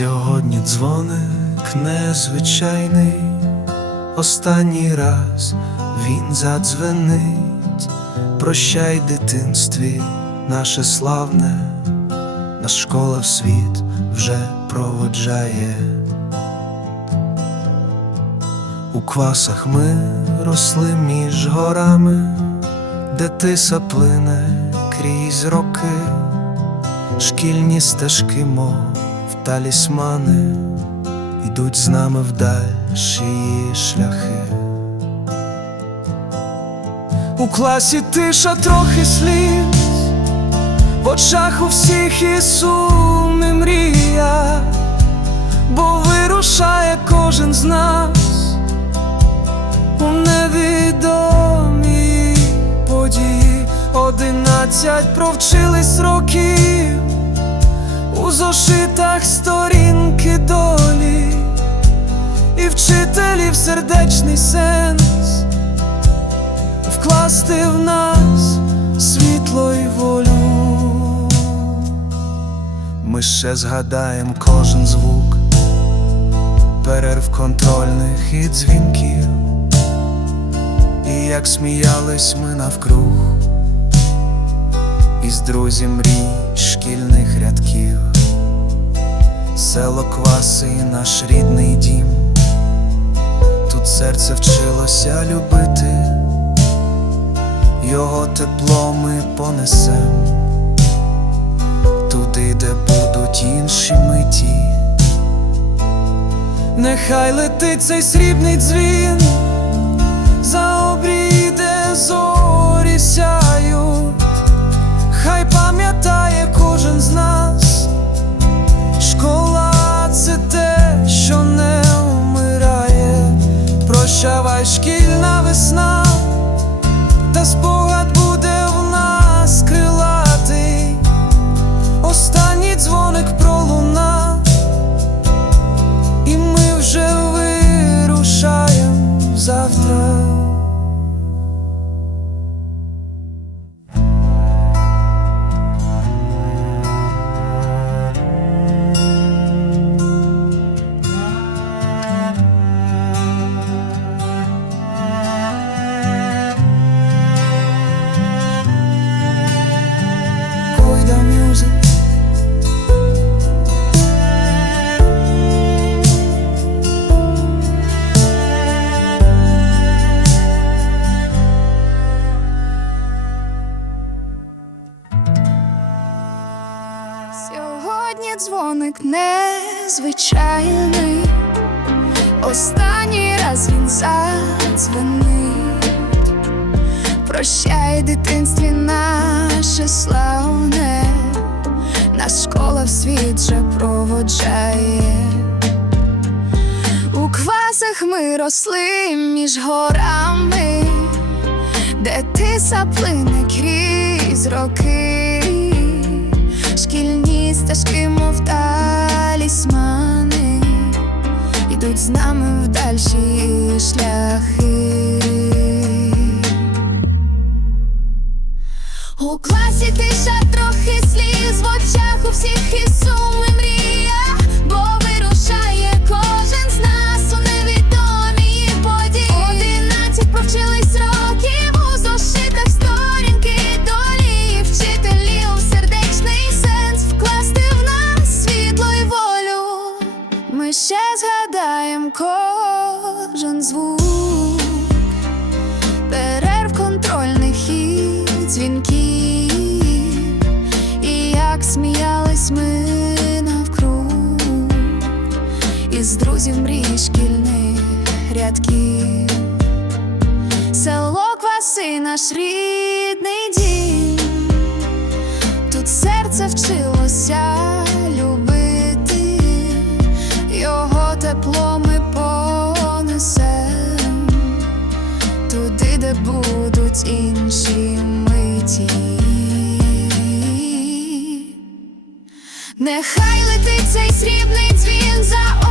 Сьогодні дзвоник незвичайний, останній раз він задзвенить. Прощай, дитинстві, наше славне, нас школа в світ вже проводжає. У квасах ми росли між горами, де тиса плине крізь роки, шкільні стежки, мов талісмани, ідуть з нами вдаль її шляхи. У класі тиша трохи сліз, в очах у всіх і сум мрія, бо вирушає кожен з нас у невідомі події. Одинадцять провчились років у зошитах сторінки долі, і вчителів сердечний сенс вкласти в нас світло й волю. Ми ще згадаємо кожен звук перерв контрольних і дзвінків, і як сміялись ми навкруг із друзів мрій шкільних рядків, село кваси, наш рідний дім, тут серце вчилося любити, його тепло ми понесем. Туди, де будуть інші миті. Нехай летить цей срібний дзвін, шкільна весна, та спогад дзвоник незвичайний, останній раз він задзвенить. Прощай, дитинстві наше славне, нас школа в світ же проводжає. У квасах ми росли між горами, де тиса плине крізь роки, шкільні стежки, мов талісмани, ідуть з нами в дальші шляхи. У класі тиша трохи сліз в очах у всіх і сум із мрій шкільних рядків, село кваси наш рідний дім, тут серце вчилося любити, його тепло ми понесем. Туди, де будуть інші миті. Нехай летить цей срібний дзвін за